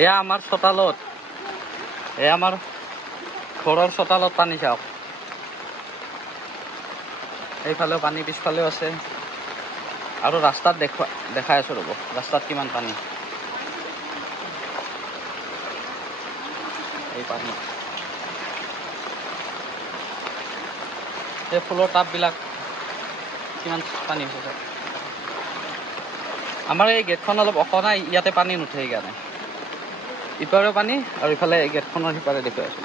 এয়া আমাৰ চোতালত, এয়া আমাৰ ঘৰৰ চোতালত পানী চাওক। এইফালেও পানী, পিছফালেও আছে আৰু ৰাস্তাত দেখাই আছো ৰ'ব, ৰাস্তাত কিমান পানী। এই পানী, এই ফুলৰ টাববিলাক কিমান পানী হৈছে চাওক। আমাৰ এই গেটখন অলপ ওখ নাই, ইয়াতে পানী নুঠে সেইকাৰণে। ইপাৰেও পানী আৰু ইফালে গেটখনৰ সিপাৰে দেখুৱাই আছোঁ।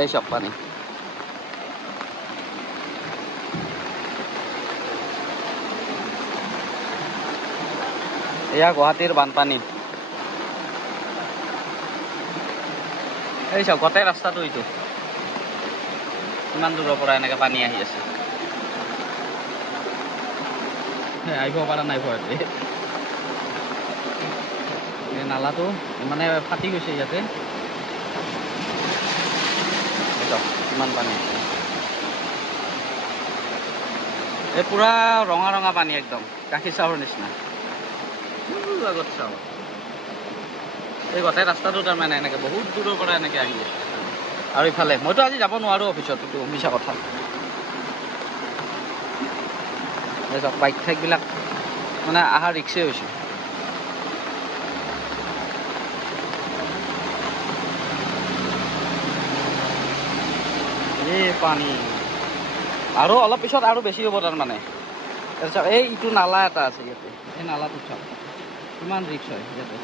এই চব পানী। এয়া গুৱাহাটীৰ বানপানী। এই চাওক গোটেই ৰাস্তাটো এইটো, ইমান দূৰৰ পৰা এনেকৈ পানী আহি আছে। আহিব পৰা নাই ভয়তে। এই নালাটো মানে ফাটি গৈছে ইয়াতে, কিমান পানী। এই পূৰা ৰঙা ৰঙা পানী, একদম গাখীৰ চাহৰ নিচিনা। আগত চাওঁ, এই গোটেই ৰাস্তাটো তাৰমানে এনেকৈ বহুত দূৰৰ পৰা এনেকৈ আহি আছে। আৰু ইফালে মইতো আজি যাব নোৱাৰোঁ অফিচত, এইটো মিছা কথা। বাইক ঠাইকবিলাক মানে অহা ৰিক্সে হৈছে। এই পানী আৰু অলপ পিছত আৰু বেছি হ'ব তাৰমানে। তাৰপিছত এই ইটো নালা এটা আছে ইয়াতে, এই নালাটো চাওক কিমান ৰিক্স হয় ইয়াতে।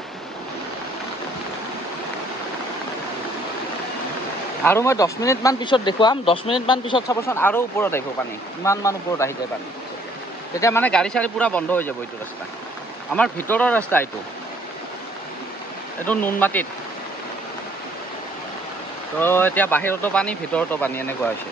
আৰু মই 10 মিনিটমান পিছত দেখুৱাম, 10 মিনিটমান পিছত চাবচোন আৰু ওপৰত আহিব পানী, ইমানমান ওপৰত আহি যায় পানী। তেতিয়া মানে গাড়ী চাড়ী পূৰা বন্ধ হৈ যাব এইটো ৰাস্তা। আমাৰ ভিতৰৰ ৰাস্তা এইটো নুনমাটিত। তো এতিয়া বাহিৰতো পানী, ভিতৰতো পানী, এনেকুৱা হৈছে।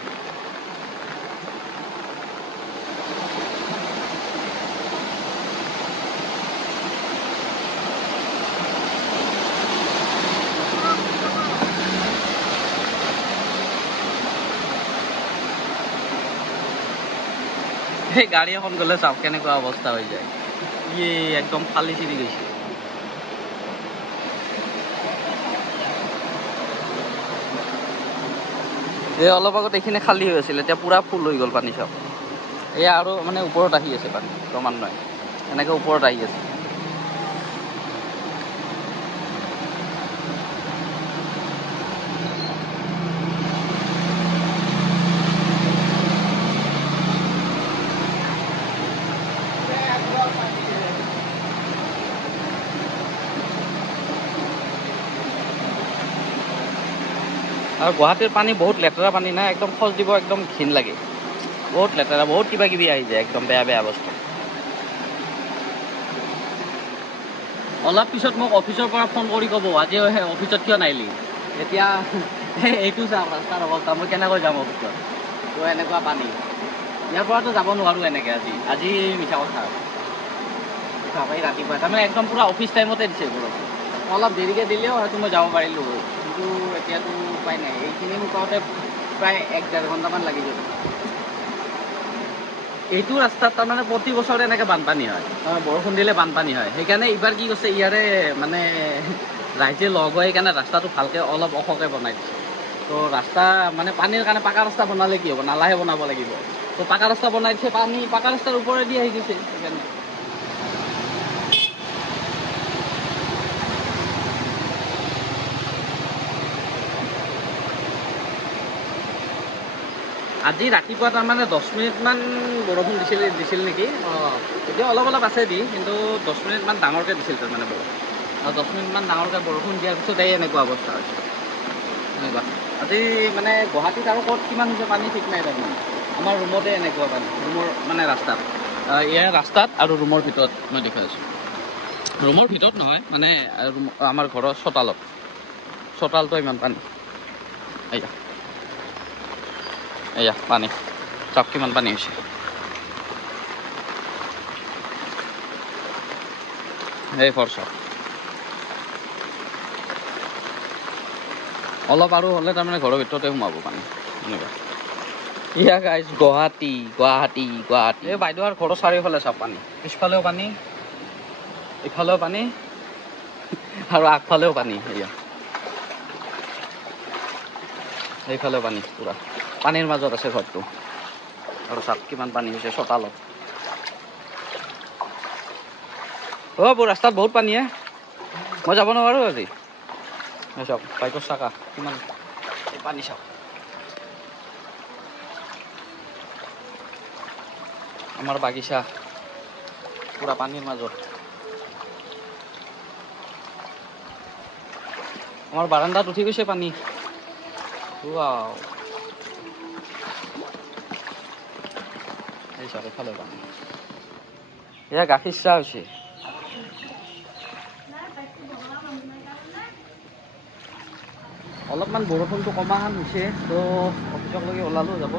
এই গাড়ী এখন গ'লে চাওক কেনেকুৱা অৱস্থা হৈ যায়। একদম ফালি চিৰি গৈছে। এই অলপ আগত এইখিনি খালী হৈ আছিল, এতিয়া পূৰা ফুল হৈ গ'ল পানী চাওক। এয়া আৰু মানে ওপৰত আহি আছে পানী ক্ৰমান্বয়ে, এনেকৈ ওপৰত আহি আছে। আৰু গুৱাহাটীৰ পানী বহুত লেতেৰা পানী না, একদম খোজ দিব একদম ঘিণ লাগে। বহুত লেতেৰা, বহুত কিবা কিবি আহি যায়, একদম বেয়া বেয়া বস্তু। অলপ পিছত মোক অফিচৰ পৰা ফোন কৰি ক'ব আজি অফিচত কিয় নাহিলি। এতিয়া এইটো চাওক ৰাস্তাৰ অৱস্থা, মই কেনেকৈ যাম অফিচত। তো এনেকুৱা পানী, ইয়াৰ পৰাতো যাব নোৱাৰোঁ এনেকৈ। আজি মিছা কথা চাওক, এই ৰাতিপুৱা তাৰমানে একদম পূৰা অফিচ টাইমতে দিছে বৰষুণ। অলপ দেৰিকৈ দিলেও হয়তো মই যাব পাৰিলোঁ হয়, কিন্তু এতিয়াতো উপায় নাই। এইখিনি মোক পাওঁতে প্ৰায় 1-1.5 ঘণ্টামান লাগি যাব। এইটো ৰাস্তাত তাৰমানে প্ৰতি বছৰে এনেকৈ বানপানী হয়, বৰষুণ দিলে বানপানী হয়। সেইকাৰণে এইবাৰ কি কৈছে, ইয়াৰে মানে ৰাইজে লগ হৈ সেইকাৰণে ৰাস্তাটো ভালকৈ অলপ ওখকৈ বনাই দিছে। তো ৰাস্তা মানে পানীৰ কাৰণে পাকা ৰাস্তা বনালে কি হ'ব, নালাহে বনাব লাগিব। তো পাকা ৰাস্তা বনাই দিছে, পানী পাকা ৰাস্তাৰ ওপৰেদি আহি গৈছে সেইকাৰণে। আজি ৰাতিপুৱা তাৰমানে 10 মিনিটমান বৰষুণ দিছিল নেকি। এতিয়া অলপ অলপ আছে দি, কিন্তু 10 মিনিটমান ডাঙৰকৈ দিছিল তাৰমানে বৰষুণ। আৰু 10 মিনিটমান ডাঙৰকৈ বৰষুণ দিয়াৰ পিছত এই এনেকুৱা অৱস্থা হৈছে। এনেকুৱা আজি মানে গুৱাহাটীত আৰু ক'ত কিমান হৈছে পানী ঠিক নাই তাৰমানে। আমাৰ ৰুমতে এনেকুৱা পানী, ৰুমৰ মানে ৰাস্তাত, ইয়াৰ ৰাস্তাত আৰু ৰুমৰ ভিতৰত মই দেখুৱাই আছোঁ। ৰুমৰ ভিতৰত নহয়, মানে আমাৰ ঘৰৰ চোতালটো ইমান পানী। এয়া পানী চাওক কিমান পানী হৈছে। এই ঘৰ চাওক, অলপ আৰু হ'লে তাৰমানে ঘৰৰ ভিতৰতে সোমাব পানী এনেকুৱা। ইয়া গাইজ গুৱাহাটী গুৱাহাটী গুৱাহাটী। এই বাইদেউৰ ঘৰৰ চাৰিওফালে চাওক পানী, পিছফালেও পানী, ইফালেও পানী আৰু আগফালেও পানী। এয়া এইফালেও পানী, পূৰা পানীৰ মাজত আছে ঘৰটো। আৰু চাওক কিমান পানী হৈছে চোতালত। অ' ৰাস্তাত বহুত পানী হে, মই যাব নোৱাৰোঁ আজি। চাওক বাইকৰ চাকা কিমান পানী, চাওক আমাৰ বাগিচা পূৰা পানীৰ মাজত। আমাৰ বাৰান্দাত উঠি গৈছে পানী। ৱাও, এই চাওক এইফালে পানী। এয়া গাখীৰ চাহ হৈছে। অলপমান বৰষুণটো কমাহান হৈছে, তো অফিচকলৈকে ওলালোঁ যাব।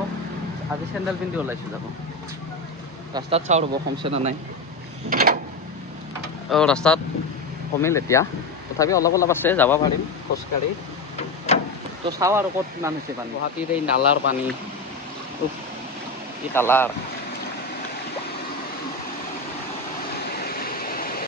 আজি চেণ্ডেল পিন্ধি ওলাইছোঁ যাব। ৰাস্তাত চাওঁ ৰ'ব কমছে নে নাই। অঁ ৰাস্তাত কমিল এতিয়া, তথাপি অলপ অলপ আছে, যাব পাৰিম খোজকাঢ়ি। তো চাওঁ আৰু ক'ত কিমান হৈছে পানী। গুৱাহাটীৰ এই নালাৰ পানী, উফ কি কালাৰ।